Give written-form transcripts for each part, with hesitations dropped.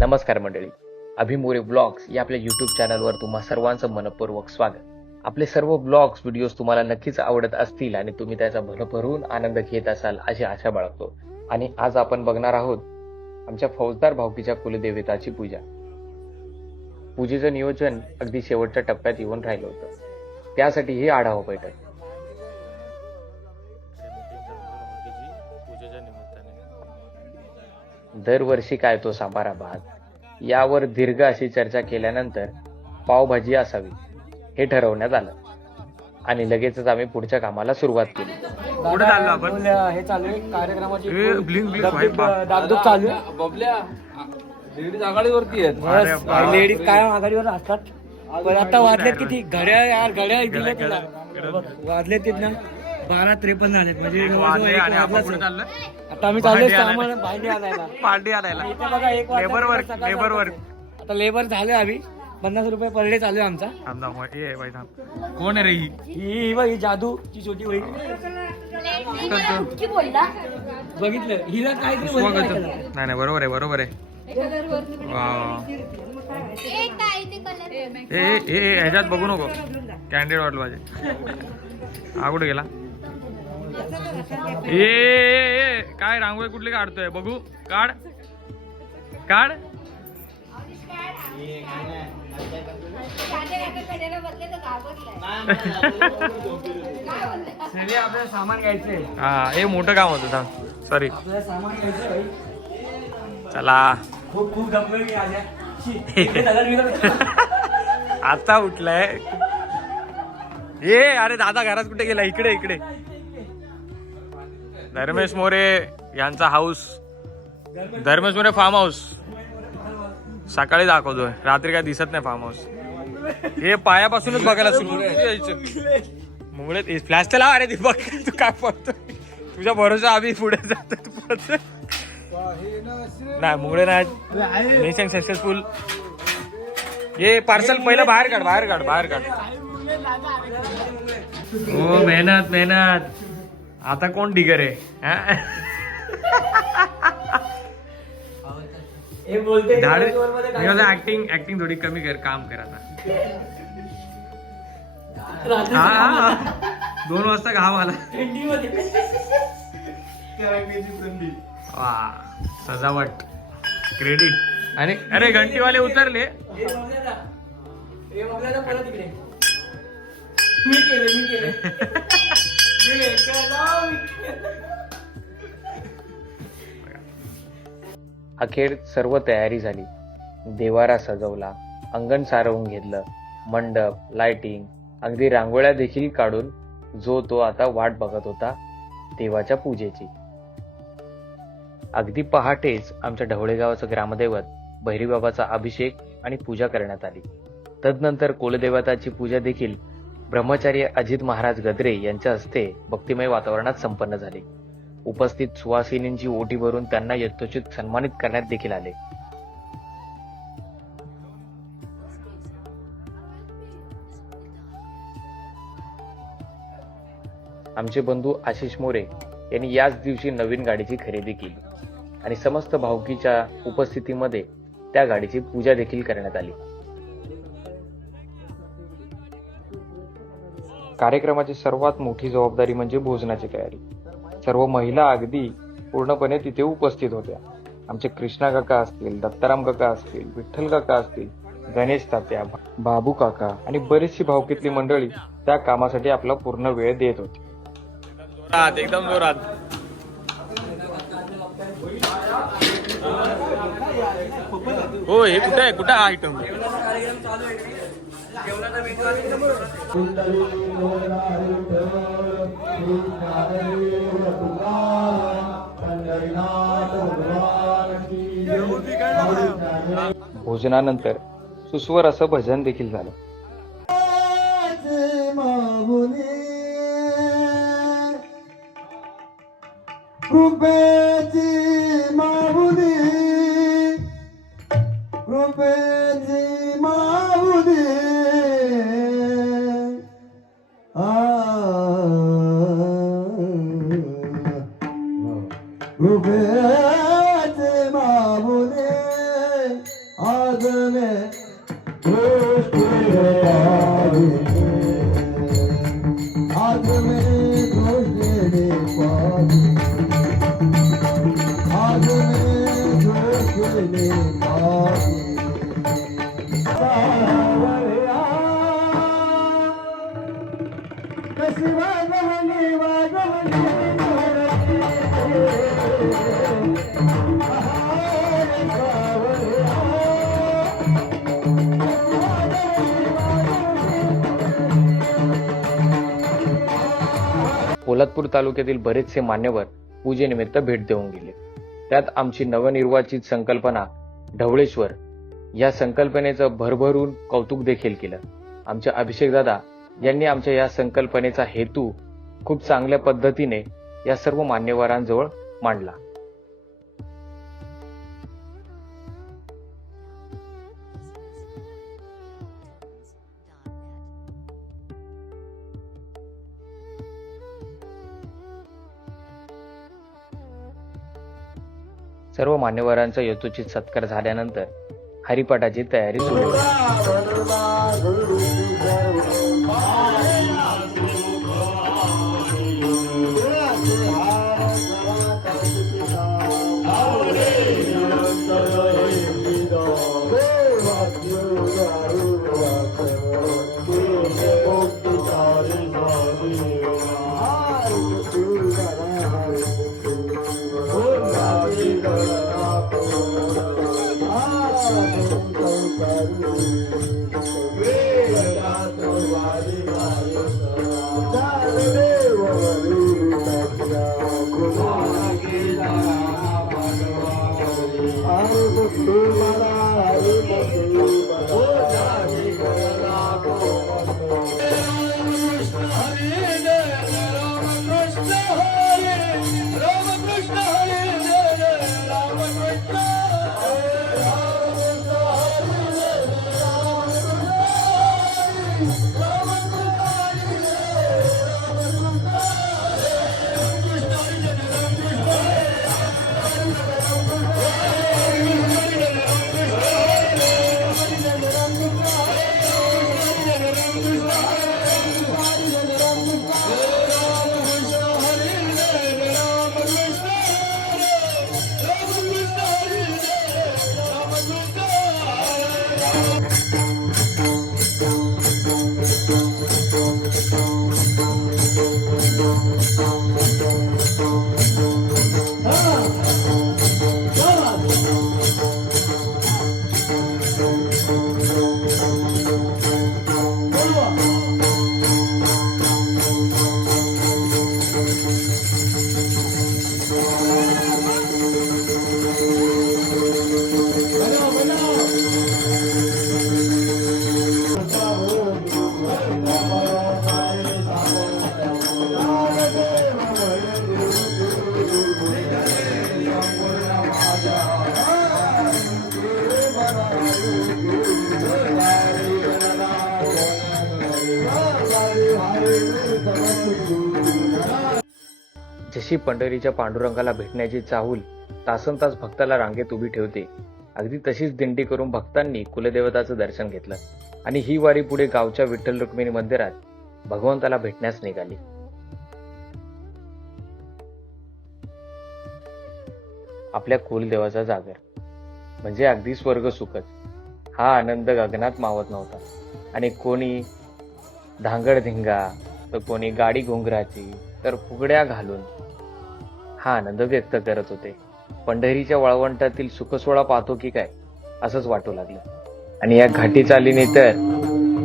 नमस्कार मंडळी, अभिमोरे ब्लॉग्स या आपल्या यूट्यूब चॅनलवर तुम्हा सर्वांचं मनपूर्वक स्वागत. आपले सर्व ब्लॉग्स व्हिडिओज तुम्हाला नक्कीच आवडत असतील आणि तुम्ही त्याचा भरभरून आनंद घेत असाल अशी आशा बाळगतो. आणि आज आपण बघणार आहोत आमच्या फौजदार भावकीच्या कुलदेवताची पूजा. पूजेचं नियोजन अगदी शेवटच्या टप्प्यात येऊन राहिलं होतं, त्यासाठी ही आढावा बैठक. दरवर्षी काय तो सांबारा भात, यावर दीर्घ अशी चर्चा केल्यानंतर पावभाजी असावी हे ठरवण्यात आलं आणि लगेचच आम्ही पुढच्या कामाला सुरुवात केली. पुढे चाललो आपण. हे चालू आहे कार्यक्रमाची डागडुग चालू आहे. बबल्या लेडीज आघाडीवरती आहेत. लेडीज काय आघाडीवर असतात. पण आता वाजलेत किती? घड्याळ यार, घड्याळ दिले तिला. वाजलेत ना 12:53 झालेत. म्हणजे आणि आपण पुढे चाललोय आता आम्ही चाललोय सामान भांडी आणायला. पार्टी आणायला. इथे बघा एक लेबर वर्क आता लेबर झाले. आम्ही 50 रुपये पर डे चालू आहे आमचा. कोण आहे रे ही? ही बघ, ही जादूची छोटी बहीण. बघितलं हिला काय नाही बरोबर आहे. ह्याच्यात बघू नको, कॅन्डिडेट वाटलं पाहिजे. हा कुठे गेला? ए काय रांगोळी कुठली काढतोय? बघू, काढ. आपल्याला सामान घ्यायचंय. हा, हे मोठं काम होतं. सांग, सॉरी. आपल्याला सामान घ्यायचंय. चला. खूप दमलोय मी आज. आता उठलाय. ये अरे दादा घरात कुठे गेला? इकडे. धर्मेश मोरे यांचा house, Dharmesh More farm house. सकाळी दाखवतोय, रात्री काय दिसत नाही फार्म हाऊस. हे पायापासूनच बघायला सुरू. मुंगळे फ्लॅश तर लाव. अरे दीपक, तू काय पडतोय? तुझ्या भरोसा आम्ही पुढे जातो. नाही मुंगळे नाही. Mission successful. हे पार्सल पहिलं बाहेर काढ. हो, मेहनत. आता कोण डिगर आहे? ऍक्टिंग थोडी कमी कर, काम कर आता. 2 वाजता घाम आला. वा, सजावट, क्रेडिट. आणि अरे घंटीवाले उतरले. मी केले. अखेर सर्व तयारी झाली. देवारा सजवला, अंगण सारवून घेतलं, मंडप, लाइटिंग, अगदी रांगोळ्या देखील काढून जो तो आता वाट बघत होता देवाच्या पूजेची. अगदी पहाटेच आमच्या ढवळे गावाचं ग्रामदैवत भैरीबाबाचा अभिषेक आणि पूजा करण्यात आली. तदनंतर कुलदेवताची पूजा देखील ब्रह्मचारी अजित महाराज गद्रे यांच्या हस्ते भक्तिमय वातावरणात संपन्न झाली. उपस्थित सुवासिनींची ओटी भरून त्यांना यथोचित सन्मानित करण्यात देखील आले. आमचे बंधू आशिष मोरे यांनी याच दिवशी नवीन गाडीची खरेदी केली आणि समस्त भावकीच्या उपस्थितीमध्ये त्या गाडीची पूजा देखील करण्यात आली. कार्यक्रमाची सर्वात मोठी जबाबदारी म्हणजे भोजनाची तयारी. सर्व महिला अगदी पूर्णपणे तिथे उपस्थित होत्या. आमचे कृष्णा काका असतील, दत्ताराम काका असतील, विठ्ठल काका असतील, गणेश तात्या, बाबू काका आणि बरीचशी भावकीतली मंडळी त्या कामासाठी आपला पूर्ण वेळ देत होती. एकदम जोरात. हो, हे कुठं हा आयटम? भोजनानंतर सुस्वर असं भजन देखील झालं. कृपेचे मामुने पोलादपूर तालुक्यातील बरेचसे मान्यवर पूजेनिमित्त भेट देऊन गेले. त्यात आमची नवनिर्वाचित संकल्पना ढवळेश्वर या संकल्पनेचं भरभरून कौतुक देखील केलं. आमचे अभिषेक दादा यांनी आमच्या या संकल्पनेचा हेतू खूप चांगल्या पद्धतीने या सर्व मान्यवरांजवळ मांडला. सर्व मान्यवरांचा यथोचित सत्कार झाल्यानंतर हरिपाठाची तयारी सुरू होती. जशी पंढरीच्या पांडुरंगाला भेटण्याची चाहूल तासनतास भक्ताला रांगेत उभी ठेवते, अगदी तशीच दिंडी करून भक्तांनी कुलदेवताचं दर्शन घेतलं आणि ही वारी पुढे गावच्या विठ्ठल रुक्मिणी मंदिरात भगवंताला भेटण्यास निघाली. आपल्या कुलदेवाचा जागर म्हणजे अगदी स्वर्ग सुखच. हा आनंद गगनात मावत नव्हता आणि कोणी धांगडधिंगा, तर कोणी गाडी घोंगराची, तर फुगड्या घालून हा आनंद व्यक्त करत होते. पंढरीच्या वाळवंटातील सुखसोळा पाहतो की काय असंच वाटू लागलं आणि या घाटी चालीने तर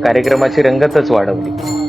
कार्यक्रमाची रंगतच वाढवली.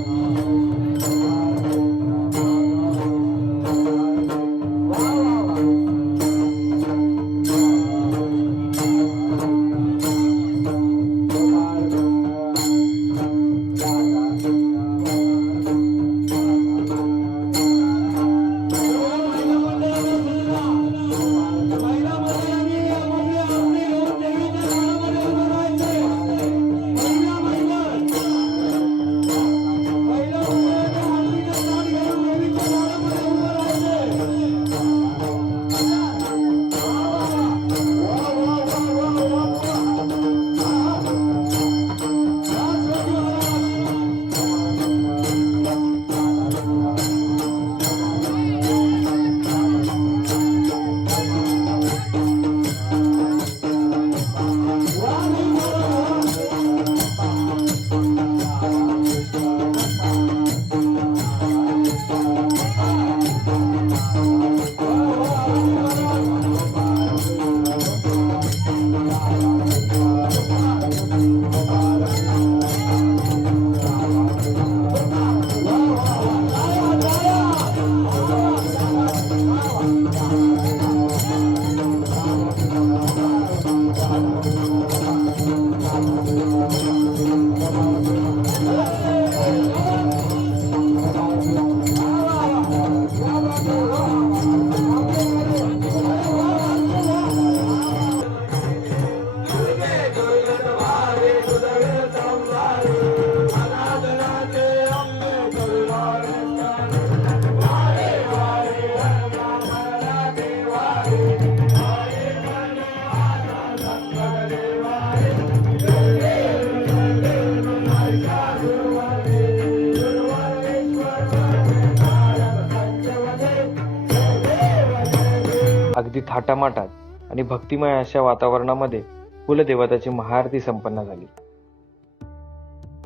अगदी थाटामाटात आणि भक्तिमय अशा वातावरणामध्ये कुलदेवताची महाआरती संपन्न झाली.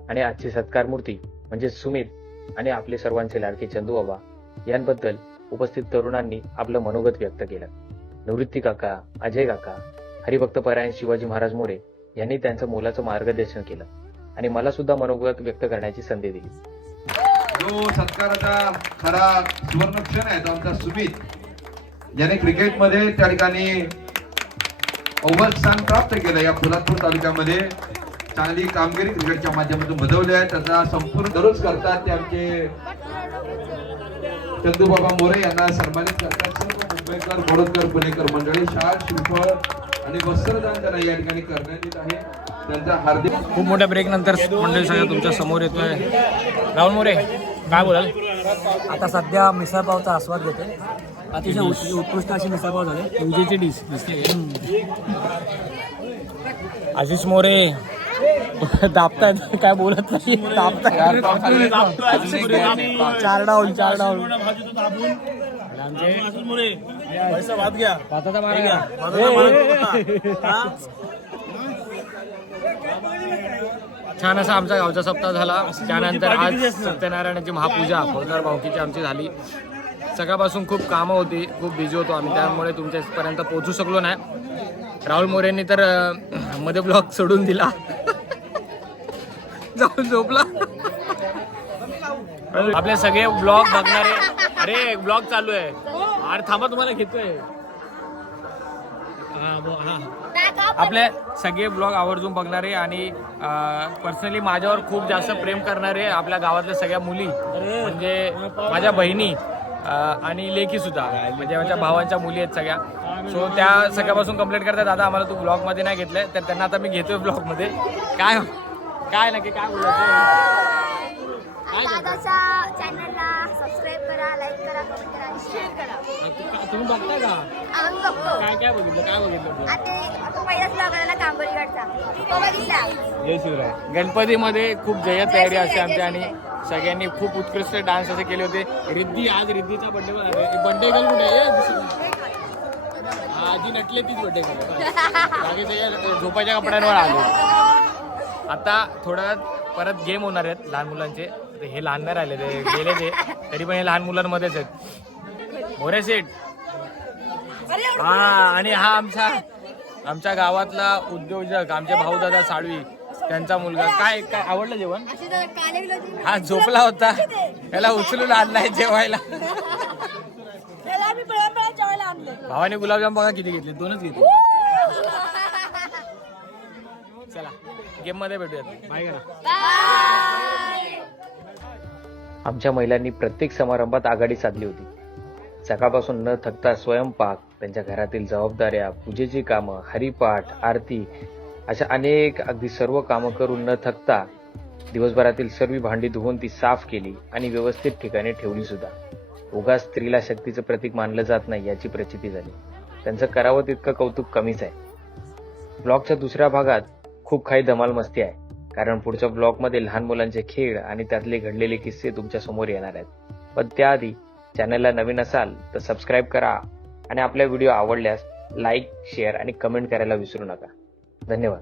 आणि आजची सत्कार मूर्ती म्हणजे सुमित आणि आपले सर्वांचे लाडके चंदूबाबा यांबद्दल उपस्थित तरुणांनी आपलं मनोगत व्यक्त केलं. निवृत्ती काका, अजय काका, हरिभक्त परायण शिवाजी महाराज मोरे यांनी त्यांचं मोलाचं मार्गदर्शन केलं आणि मला सुद्धा मनोगत व्यक्त करण्याची संधी दिली. जो सत्काराचा खरा सुवर्णक्षण आहे तो आमचा सुमित, ज्याने क्रिकेटमध्ये त्या ठिकाणी अव्वल स्थान प्राप्त केलं. या पोलादपूर तालुक्यामध्ये चांगली कामगिरी क्रिकेटच्या माध्यमातून बजावली आहे. त्याचा संपूर्ण दररोज करतात ते आमचे चंदूबाबा मोरे यांना सन्मानित करतात. सर्व मुंबईकर, बोडकर, पुणेकर मंडळी, शाल, श्रीफळ आणि वस्त्रदान त्यांना या ठिकाणी करण्यात येत आहे. त्यांचा हार्दिक खूप मोठ्या ब्रेक नंतर मंडळी सगळं तुमच्या समोर येतोय. राहुल मोरे काय बोलाल? आता सध्या मिसळपावचा आस्वाद घेते. अतिशय उत्कृष्ट अशी मिसळपाव झाले. विजेची डिश दिसते. आशिष मोरे दाबतायत, काय बोलत नाही. दाबताय. चार डाऊन छान असा आमचा गावचा सप्ताह झाला. त्यानंतर आज सत्यनारायणाची महापूजा फौजदार भाऊकीची आमची झाली. सकाळपासून खूप कामं होती, खूप बिझी होतो आम्ही, त्यामुळे तुमच्यापर्यंत पोहोचू शकलो नाही. राहुल मोरेंनी तर मध्ये ब्लॉग सोडून दिला, जाऊन झोपला. आपले सगळे ब्लॉग बघणारे, अरे ब्लॉग चालू आहे, अरे थांबा तुम्हाला घेतोय. आपले सगळे ब्लॉग आवर्जून बघणारे आणि पर्सनली माझ्यावर खूप जास्त प्रेम करणारे आपल्या गावातल्या सगळ्या मुली, म्हणजे माझ्या बहिणी आणि लेकी सुद्धा, म्हणजे माझ्या भावांच्या मुली आहेत सगळ्या. सो त्या सगळ्यापासून कंप्लेंट करतात, दादा आम्हाला तू ब्लॉग मध्ये नाही घेतलंय, तर त्यांना आता मी घेतोय ब्लॉग मध्ये. काय नक्की काय बोलायचं? दादाच्या चॅनलला सबस्क्राईब करा, लाईक करा, कमेंट करा आणि शेअर करा. तुम्ही बघताय का? आम्ही बघतो. काय बघितलं? आता पहिलाच लागला कांबरीगडचा, तो बघितला. जय शिवराय. गणपतीमध्ये खूप जय तयारी असते आमच्या आणि सगळ्यांनी खूप उत्कृष्ट डान्स असे केले होते. रिद्धी, आज रिद्धीचा बर्थडे गर्ल कुठे आहे? आजी नटले तीच बर्थडे गर्ल, झोपाच्या कपड्यांवर आले. आता थोड्या वेळात परत गेम होणार आहेत लहान मुलांचे. हे लहान नाही राहिले, ते गेले ते, तरी पण हे लहान मुलांमध्येच आहेत. मोरे सेठ हा, आणि हा आमच्या गावातला उद्योजक आमचे भाऊ दादा साळवी, त्यांचा मुलगा. काय काय आवडलं जेवण? हा झोपला होता, त्याला उचलून आणलाय जेवायला. भावाने गुलाबजाम बघा किती घेतले, 2च घेतले. चला गेम मध्ये भेटूयात. बाय करा. आमच्या महिलांनी प्रत्येक समारंभात आघाडी साधली होती. सकाळपासून न थकता स्वयंपाक, त्यांच्या घरातील जबाबदाऱ्या, पूजेची कामं, हरिपाठ, आरती अशा अनेक अगदी सर्व कामं करून न थकता दिवसभरातील सर्व भांडी धुवून ती साफ केली आणि व्यवस्थित ठिकाणी ठेवली सुद्धा. उगाच स्त्रीला शक्तीचं प्रतीक मानलं जात नाही याची प्रचिती झाली. त्यांचं करावं तितकं कौतुक कमीच आहे. ब्लॉगच्या दुसऱ्या भागात खूप काही धमाल मस्ती आहे, कारण पुढच्या ब्लॉगमध्ये लहान मुलांचे खेळ आणि त्यातले घडलेले किस्से तुमच्या समोर येणार आहेत. पण त्याआधी चॅनलला नवीन असाल तर सबस्क्राईब करा आणि आपला व्हिडिओ आवडल्यास लाईक, शेअर आणि कमेंट करायला विसरू नका. धन्यवाद.